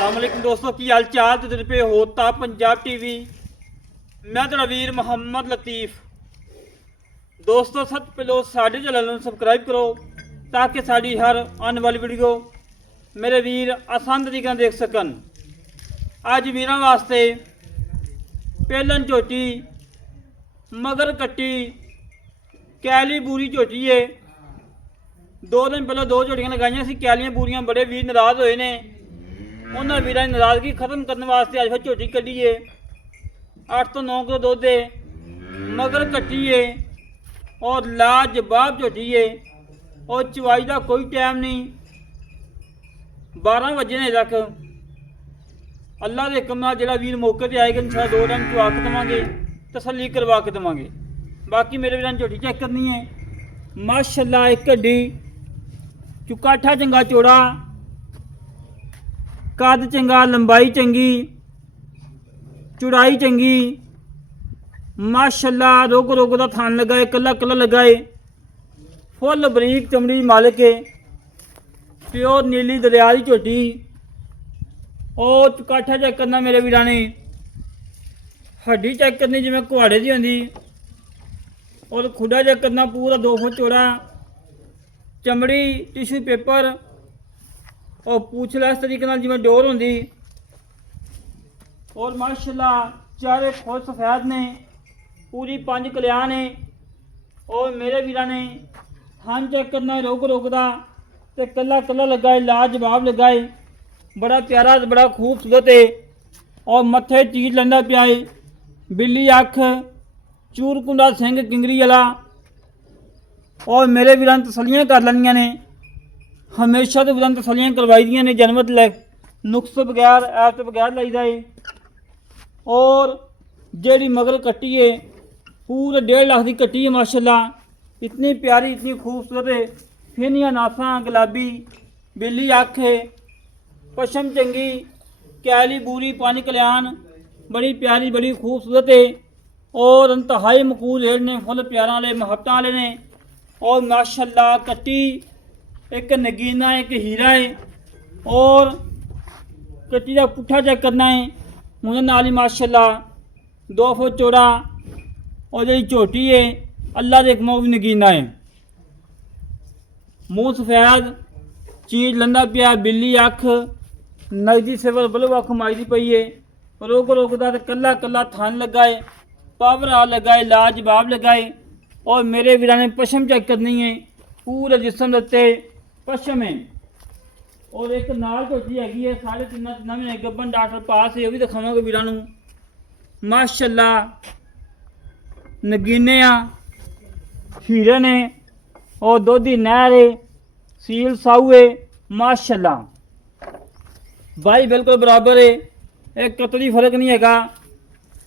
अस्सलामुअलैकुम दोस्तों की हाल चाल तो दिल पे होता पंजाब टीवी। मैं तेरा वीर मोहम्मद लतीफ़। दोस्तों सब पहले साढ़े चैनल सबसक्राइब करो ताकि साड़ी हर आने वाली वीडियो मेरे वीर आसान तरीके नाल देख सकन। अज वीरां वास्ते पहलन झोटी मगर कट्टी कैली बूरी झोटी है। 2 दिन पहले 2 झोटियां लगाइयां सी कैलियां बूरियां। बड़े वीर नाराज़ होए ने। उन्होंने वीर की नाराज़गी खत्म करने वास्ते अज फिर झोटी कढ़ी है। 8 तो 9 किलो दुध है, मगर कट्टी है और लाजवाब झोटी है और चवाई का कोई टाइम नहीं। 12 बजे ने तक अल्लाह के हुक्म नाल जिहड़ा वीर मौके पर आएगा इंशाअल्लाह 2 टाइम चवा के देवांगे, तसल्ली करवा के देवांगे। बाकी मेरे वीरां झोटी चेक करनी है। माशाअल्लाह एक हड्डी चुकाठा चंगा चौड़ा, कद चंगा, लंबाई चंगी, चौड़ाई चंगी। माशाअल्लाह रोग रोग का थान लगा है, कला कला लगा है, फुल बरीक चमड़ी मालिक है, प्योर नीली दरिया की झोटी। और चुकाठा चेक करना मेरे वीरां ने, हड्डी चेक करनी जिवें कुहाड़े की होंदी, और खुडा चेक करना पूरा 2 फुट चौड़ा, चमड़ी टिश्यू पेपर और पूछला इस तरीके नाल जिवें डोर होंदी। और माशाअल्लाह चारे खोल सफेद ने, पूरी 5 कलियां ने। और मेरे वीरां ने थान चेक करना रोक रोकदा ते कला कला लगा है, लाजवाब लगा है, बड़ा प्यारा बड़ा खूबसूरत है। और मत्थे चीज लंदा पिया है, बिल्ली अख, चूरकुंडा सिंह किंगरी वाला। और मेरे वीरां ने तसलियां कर लैनियां ने, हमेशा तो वीरां तसलियां करवाई दियां ने, जनमत ले नुक्स बगैर ऐप तो बगैर लाईदा है। और जेड़ी मगर कट्टी है पूरे 1.5 लाख की कट्टी है। माशाअल्लाह इतनी प्यारी इतनी खूबसूरत है, फिनिया नासा गुलाबी, बिल्ली अख है, पशम चंगी, कैली बूरी 5 कल्याण, बड़ी प्यारी बड़ी खूबसूरत है। और इंतहाई मकूल हेड ने, फुल प्यारा वाले महब्बतां वाले ने। और माशाअल्लाह कट्टी एक नगीना एक हीरा है। और कट्टी का पुट्ठा चेक करना है उन्हें नाल ही माशाअल्लाह 2 फुट चौड़ा। और जी झोटी है अल्लाह के हुक्म भी नगीना है, मुँह सफेद, चीज लंदा पिया, बिल्ली अख, नगदी सिवर बलो अख माई दी पई है, रोक रोकदा कला कला थान लगा है, पावर आ लगा है, लाजवाब लगा है। और मेरे वीरां ने पशम चेक करनी है, पूरे जिसम उत्ते पशम है। और एक नाल झोटी हैगी है 3.5 महीने गब्बन डॉक्टर पास है, वह भी दिखावांगे वीरां नूं। माशाअल्लाह नगीने आ हीरे ने और दोधी नहर है, सील साऊ है। माशाअल्लाह भाई बिल्कुल बराबर है, एक कतरी फर्क नहीं हैगा।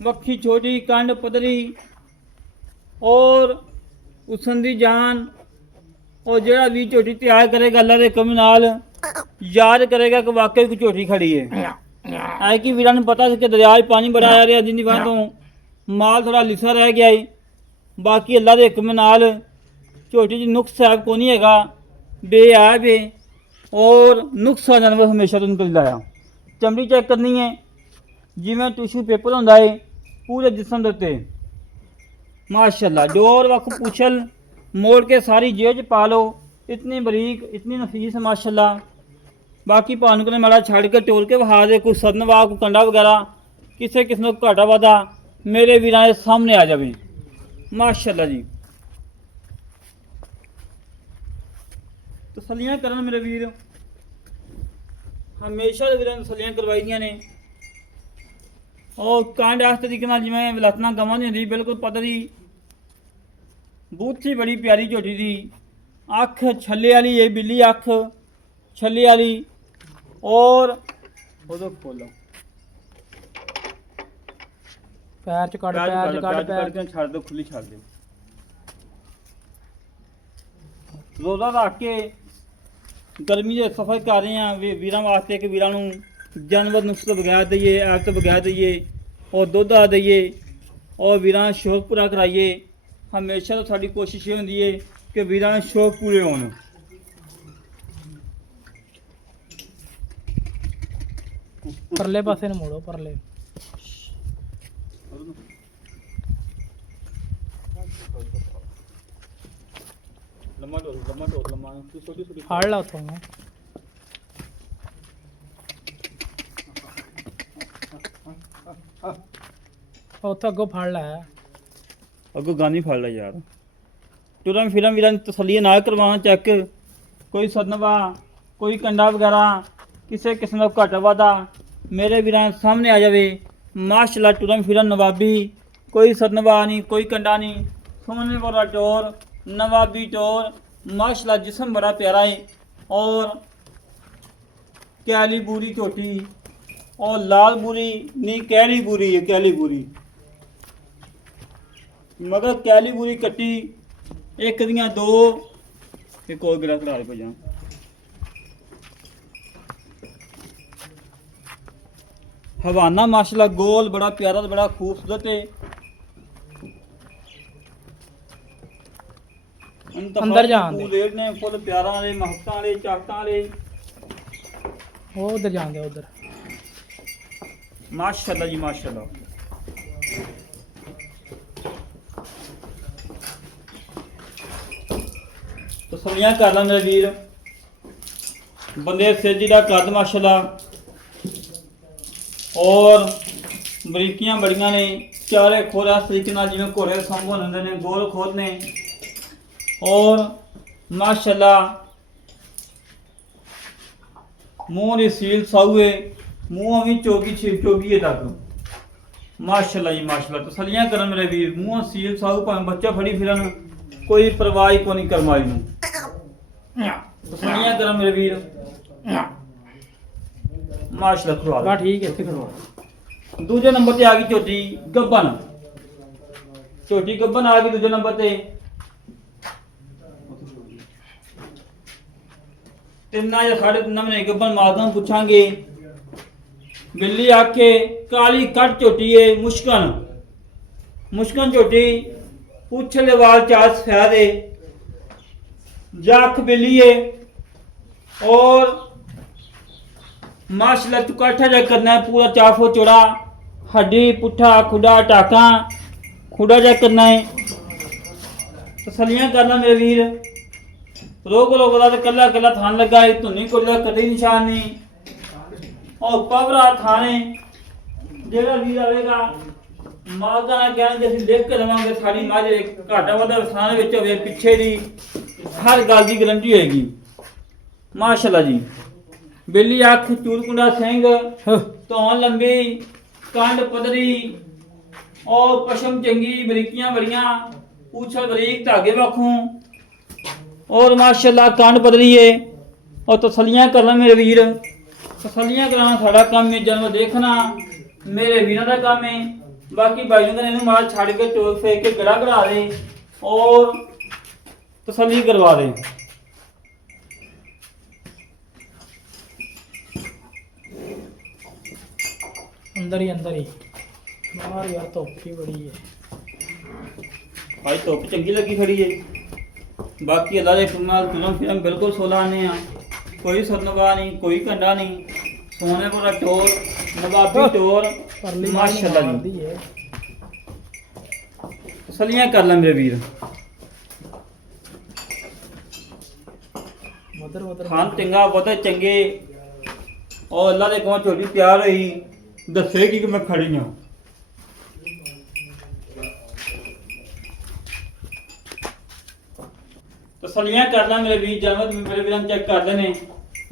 मक्खी छोटी, कंड पतली और उसंदी जान। और जेड़ा भी झोटी तैयार करेगा अल्लाह के हुक्म नाल याद करेगा कि वाकई कोई झोटी खड़ी है। ऐ कि वीरां नूं पता कि दरिया पानी बड़ा आ रहा, जिंदी वजह तो माल थोड़ा लिसा रह गया है। बाकी अल्लाह के हुक्म नाल झोटी च नुक्स ऐब को नहीं हैगा, बेऐब है। और नुक्स आ जानवर हमेशा तो निकल आया। चमड़ी चेक करनी है जिवें टिश्यू पेपर होंदा है पूरे जिसम दे उत्ते। माशाअल्लाह डोर वख पूछल मोड़ के सारी जेब पा लो, इतनी बरीक इतनी नफीस है माशाअल्लाह। बाकी भानू को माड़ा छड़ के टोल के वहा दे, कोई सदनवा कोई कंडा वगैरह किसी किस्म को घाटा वाधा मेरे वीरां के सामने आ जाए। माशाअल्लाह जी तसलियां करन मेरे वीर, हमेशा वीरां तसलियां करवाई दियां ने। और कांड इस तरीके नाल जिवें विलातना गवां दी होंदी, बिल्कुल पतली, बूथी बड़ी प्यारी झोटी दी, अख छल्ले वाली है, बिल्ली अख छल्ले वाली। और उधर खोलो पैर च कड़ पैर च कड़ पैर छड़ दो, खुली छड़ दो। रोज़ा रख के गर्मी के सफर कर रहे हैं वीरां वास्ते कि वीरां नूं जानवर नुक्स तो बगैर दईए, ऐप तो बगैर दईए और दुध आ दईए और वीरां शौक पूरा कराइए। हमेशा तो साडी कोशिश ये होंदी है कि वीरां शौक पूरे होण। ਪਰਲੇ ਪਾਸੇ ਨੂੰ ਮੋੜੋ ਪਰਲੇ। ਲੰਮਾ ਢੋਲ ਲੰਮਾ ਛੋਟੀ ਛੋਟੀ ਫੜ ਲਾ ਉੱਥੋਂ। ਉੱਥੇ ਅੱਗੋਂ ਫੜ ਲੈ। ਅੱਗੋਂ ਗਾਨੀ ਫੜ ਲੈ ਯਾਰ। ਟੁਰਮ ਫਿਰਮ ਵੀਰਾਂ ਨੂੰ ਤਸੱਲੀ ਨਾ ਕਰਵਾਉਣਾ ਚੈੱਕ। ਕੋਈ ਸਦਨਵਾ ਕੋਈ ਕੰਡਾ ਵਗੈਰਾ ਕਿਸੇ ਕਿਸਮ ਦਾ ਘੱਟ ਵਾਧਾ ਮੇਰੇ ਵੀਰਾਂ ਸਾਹਮਣੇ ਆ ਜਾਵੇ। ਮਾਸ਼ਾਅੱਲਾ ਟੁਰਮ ਫਿਰਮ ਨਵਾਬੀ ਕੋਈ ਸਦਨਵਾ ਨਹੀਂ ਕੋਈ ਕੰਡਾ ਨਹੀਂ। ਸੋਨੇ ਵਾਲਾ ਟੋਰ नवाबी टोर माशाल्लाह जिस्म बड़ा प्यारा है और कैली बूरी चोटी और लाल बूरी नहीं कैली बूरी है कैली बूरी मगर कैली बूरी कट्टी एक दियां दो एक और गिरा खड़ा पे जा हवाना माशाल्लाह गोल बड़ा प्यारा बड़ा खूबसूरत है। अंदर जान दे लेट ने फुल प्यारा वाले महत्ता वाले चाकता वाले वो उधर जान दे उधर। माशाल्लाह जी माशाल्लाह। तो समियां कर ला मेरे वीर बंदे सिर जी दा कद माशाल्लाह और बरीकियां बड़ियां ने चारे खोरा तरीके नाल जिवें घोड़े संभल हुंदे ने गोल खोल ने और माशाल्लाह मूँह की सील साऊ है मूँह भी चौकी है तक माशाल्लाह जी माशाल्लाह। तसलियां कर मेरे वीर मूँह सील साऊ भावें बच्चा फड़ी फिरन कोई परवाह को नहीं करमाई नूं। तसलियां कर मेरे वीर माशाल्लाह खुआ बा ठीक है इत्थे खड़ो। दूजे नंबर ते आ गई झोटी गब्बन। झोटी गब्बन आ गई दूजे नंबर ते तिना या साढ़े तिना महीने गब्बन माता पूछांगे। बिल्ली आखे काली कट झोटी है मुश्कन मुश्कन झोटी पूछले वाल चार सफेद है जाख बिल्ली है और माशाल्लाह तू काठा जा करना है पूरा 4 फुट चौड़ा हड्डी पुट्ठा खुडा टाका खुडा जा करना है। तसलियां करना मेरे वीर रोग रोग का कला कला थान लगा है धुनी को कभी निशान नहीं और पवरा थाने जेड़ा वीर आएगा मागा ना कहना जैसे देख के रवांगे साड़ी माज घाटा वादा स्थान विच होवे पिछे दी हर गल की गारंटी होएगी माशाल्लाह जी। बिल्ली अख चूरकुंडा सिंह धौन लंबी कंड पदरी और पशम चंगी बरीकियां बड़ियां पूछल बरीक धागे वाखों और माशाल्लाह कांड बदली है और तसलियां करना मेरे वीर। तसलियां कराना साड़ा काम है जन्म देखना मेरे वीरों का काम है। बाकी भाइयों का इन्हें मार छाड़ के टोक फेंक के गड़ा करा दे और तसली करवा दे। अंदर ही बाहर यार धुप ही बड़ी है भाई धुप चंगी लगी खड़ी है। बाकी अल्लाह के फरमान फिल्म फिल्म बिल्कुल सोला आने कोई सदनवा नहीं कोई कंडा नहीं सोने पूरा टोर नवाबी टोर माशाल्लाह जी। तसलियां कर ला मेरे वीर खान चंगा बहुत चंगे और अल्लाह के कोल झोटी तैयार हुई दसेगी कि मैं खड़ी हाँ। तसलियां करना मेरे वीर जानवर मेरे वीर चेक कर लेने।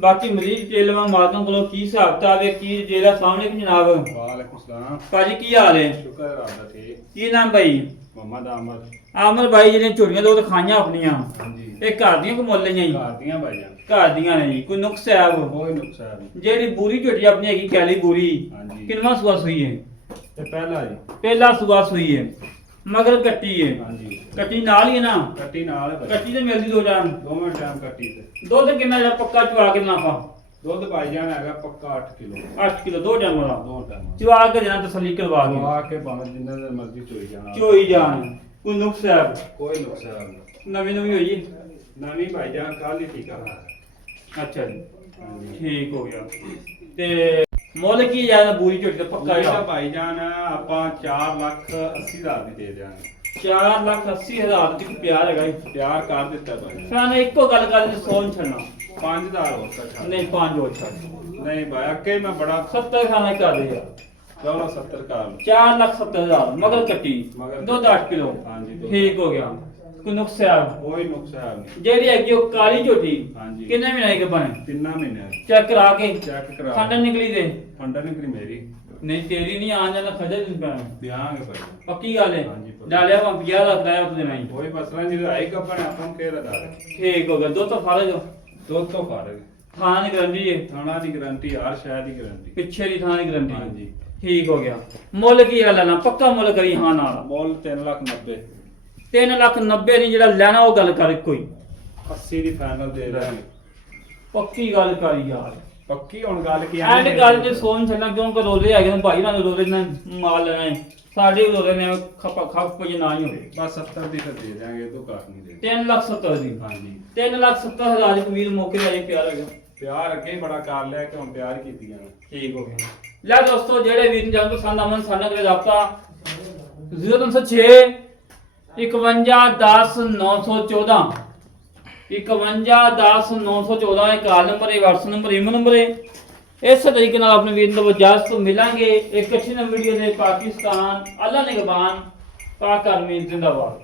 बाकी मरीज डिटेल में मालकों को की हिसाब किताब है की डिटेल सामने की जनाब। वालेकुम सलाम भाजी की हाल है? शुक्र है आपका ठीक। की नाम भाई? मोहम्मद आमद। आमद भाई जिहड़ियां झोटियां दो दिखाइयां अपनियां हां जी ਇਹ ਘਰ ਦੀਆਂ ਕੋ ਮੁੱਲ ਲਈਆਂ ਜੀ? ਘਰ ਦੀਆਂ ਭਾਈਆਂ ਘਰ ਦੀਆਂ ਨੇ ਜੀ ਕੋਈ ਨੁਕਸ ਹੈ ਉਹ? ਕੋਈ ਨੁਕਸਾਨ ਨਹੀਂ। ਜਿਹੜੀ ਬੂਰੀ ਝੋਟੀ ਆਪਣੀ ਹੈਗੀ ਕੈਲੀ ਬੂਰੀ ਹਾਂਜੀ ਕਿੰਨਵਾਂ ਸੂਆ ਸੂਈ ਹੈ? ਤੇ ਪਹਿਲਾ ਜੀ ਪਹਿਲਾ ਸੂਆ ਸੂਈ ਹੈ ਮਗਰ ਕੱਟੀ ਹੈ। ਹਾਂਜੀ ਕੱਟੀ ਨਾਲ ਹੀ ਹੈ ਨਾ? ਕੱਟੀ ਨਾਲ ਹੈ ਭਾਈ ਕੱਟੀ ਤੇ ਮਿਲਦੀ ਦੋ ਟਾਈਮ ਦੋਵੇਂ ਟਾਈਮ ਕੱਟੀ ਤੇ ਦੁੱਧ ਕਿੰਨਾ ਜਿਹੜਾ ਪੱਕਾ ਚਵਾ ਕੇ ਨਾਪਾ? ਦੁੱਧ ਭਾਈ ਜਾਨ ਹੈਗਾ ਪੱਕਾ 8 ਕਿਲੋ 8 ਕਿਲੋ ਦੋ ਟਾਈਮ ਵਾਲਾ ਦੋ ਟਾਈਮ ਚਵਾ ਕੇ ਦੇਣਾ ਤਸੱਲੀ ਕਰਵਾ ਕੇ ਆ ਕੇ ਭਾਵੇਂ ਜਿੰਨਾ ਦੇ ਮਰਜ਼ੀ ਚੋਈ ਜਾਣਾ ਚੋਈ ਜਾਣ ਕੋਈ ਨੁਕਸ ਹੈ? ਕੋਈ ਨੁਕਸਾਨ ਨਹੀਂ। ਨਵੀਂ ਨਵੀਂ ਹੋਈ ਹੈ? ਨਵੀਂ ਭਾਈ ਜਾਨ ਕੱਲ ਹੀ ਠੀਕ ਆ। ਅੱਛਾ ਜੀ ਹਾਂਜੀ ਠੀਕ ਹੋ ਗਿਆ। ਤੇ ਮੁੱਲ ਕੀ ਜਾਇਦਾ ਬੂਰੀ ਝੋਟੀ ਦਾ ਪੱਕਾ ਪੂਰੀ ਦਾ ਆ ਭਾਈਜਾਨ ਆਪਾਂ 4,80,000 ਦੀ ਦੇ ਦਿਆਂਗੇ 4,80,000 ਦੀ ਪਿਆਰ ਹੈਗਾ ਜੀ। ਤਿਆਰ ਕਰ ਦਿੱਤਾ ਭਾਈ ਸਾਨੂੰ ਇੱਕੋ ਗੱਲ ਕਰ ਦੇ ਸੋਨ ਛੱਡਣਾ 5,000 ਹੋਰ ਕੱਟਾ ਨਹੀਂ 5 ਹੋਰ ਛੱਡ ਨਹੀਂ ਭਾਈ ਅੱਗੇ ਮੈਂ ਬੜਾ 70 ਖਾਣਾ ਕਰ ਦੇ ਯਾਰ ਚਲੋ 70 ਕਰ ਲਓ 4,70,000 ਮਗਰ ਕੱਟੀ ਮਗਰ ਦੁੱਧ 8 ਕਿਲੋ ਹਾਂਜੀ, ਦੁੱਧ। ਠੀਕ ਹੋ ਗਿਆ ਕੋਈ ਨੁਕਸਿਆ ਕੋਈ ਨੁਕਸਾਨ ਨਹੀਂ ਜਿਹੜੀ ਹੈਗੀ ਉਹ ਕਾਲੀ ਝੋਟੀ ਹਾਂਜੀ। ਕਿੰਨੇ ਮਹੀਨੇ ਕੇ ਬਣੇ 3 ਮਹੀਨੇ ਚੈੱਕ ਕਰਾ ਕੇ ਚੈੱਕ ਕਰਾ ਖੰਡ ਨਿਕਲੀ ਦੇ ਫੰਡਾ ਨਿਕਲੀ ਮੇਰੀ ਨਹੀਂ ਤੇਰੀ ਨਹੀਂ ਆ ਜਾਣਾ ਖਜਲ ਨਹੀਂ ਪੈਣਾ ਦਿਆਂਗੇ ਭਾਈ ਪੱਕੀ ਗੱਲ ਹੈ ਹਾਂਜੀ, ਪੱਕੀ। ਡਾਲਿਆ ਵਾ 50 ਲੱਖ ਦਾ ਉਹਦੇ ਨਹੀਂ ਕੋਈ ਮਸਲਾ ਨਹੀਂ ਆਈ ਕੱਪੜੇ ਆਪਾਂ ਨੂੰ ਕਿਹੜਾ ਦਾਰ ਠੀਕ ਹੋ ਗਿਆ ਦੋ ਤਾਂ ਫਾਲੇ ਜੋ ਦੁੱਧ ਤੋਂ ਫਰਕ ਥਾਂ ਦੀ ਗਰੰਟੀ ਹੈ ਥਾਣਾ ਦੀ ਗਾਰੰਟੀ ਹਰ ਸ਼ਹਿਰ ਦੀ ਗਾਰੰਟੀ ਪਿੱਛੇ ਦੀ ਥਾਂ ਦੀ ਗਰੰਟੀ ਹੈ ਹਾਂਜੀ। ਠੀਕ ਹੋ ਗਿਆ ਮੁੱਲ ਕੀ ਹੈ ਲੈਣਾ ਪੱਕਾ ਮੁੱਲ ਕਰੀ ਹਾਂ ਨਾਲ ਮੁੱਲ 3,90,000 3,90,000 ਨਹੀਂ ਜਿਹੜਾ ਲੈਣਾ ਉਹ ਗੱਲ ਕਰ ਕੋਈ 80 ਦੀ ਫਾਈਨਲ ਦੇ ਦਾਂਗੇ ਪੱਕੀ ਗੱਲ ਕਰੀ ਯਾਰ ਪੱਕੀ ਹੁਣ ਗੱਲ ਕੀ ਐਂਡ ਗੱਲ ਤੇ ਸੋਨ ਛੱਡਣਾ ਕਿਉਂ ਕੋ ਰੋਲੇ ਆ ਗਏ ਭਾਈ ਨਾਲ ਰੋਲੇ ਨਾਲ ਮਾਲ ਲੈਣਾ ਹੈ ਸਾਡੇ ਵੀ ਰੋਲੇ ਨੇ ਖੱਪ ਜੇ ਨਾ ਹੀ ਹੋਵੇ ਬਸ 70 ਦੀ ਤਾਂ ਦੇ ਦਾਂਗੇ ਤੋਂ ਘੱਟ ਨਹੀਂ ਦੇ 3,70,000 ਦੀ ਹਾਂਜੀ 3,70,000 ਕਬੀਰ ਮੌਕੇ ਤੇ ਆਏ ਪਿਆਰ ਹੈਗਾ ਪਿਆਰ ਅੱਗੇ ਹੀ ਬੜਾ ਕਰ ਲਿਆ ਕਿ ਹੁਣ ਪਿਆਰ ਕੀਤੀਆਂ ਨੇ ਠੀਕ ਹੋ ਗਿਆ ਲੈ ਦੋਸਤੋ ਜਿਹੜੇ ਵੀਰ ਜਨ ਪਸੰਦ ਆਵਣ ਸਾਡਾ ਕਰੇ ਰਾਬਤਾ 0306 51 10 914 51 10 914 ਇਹ ਕਾਲ ਨੰਬਰ ਹੈ WhatsApp ਨੰਬਰ ਈਮੇਲ ਨੰਬਰ ਹੈ ਇਸ ਤਰੀਕੇ ਨਾਲ ਆਪਣੇ ਵੀਰ ਨੂੰ ਇਜਾਜ਼ਤ ਮਿਲਾਂਗੇ ਇੱਕ ਅੱਛੀ ਨਵੀਂ ਵੀਡੀਓ ਦੇ ਪਾਕਿਸਤਾਨ ਅੱਲਾ ਨਿਗਬਾਨ ਪਾਕ ਆਰਮੀ ਜ਼ਿੰਦਾਬਾਦ।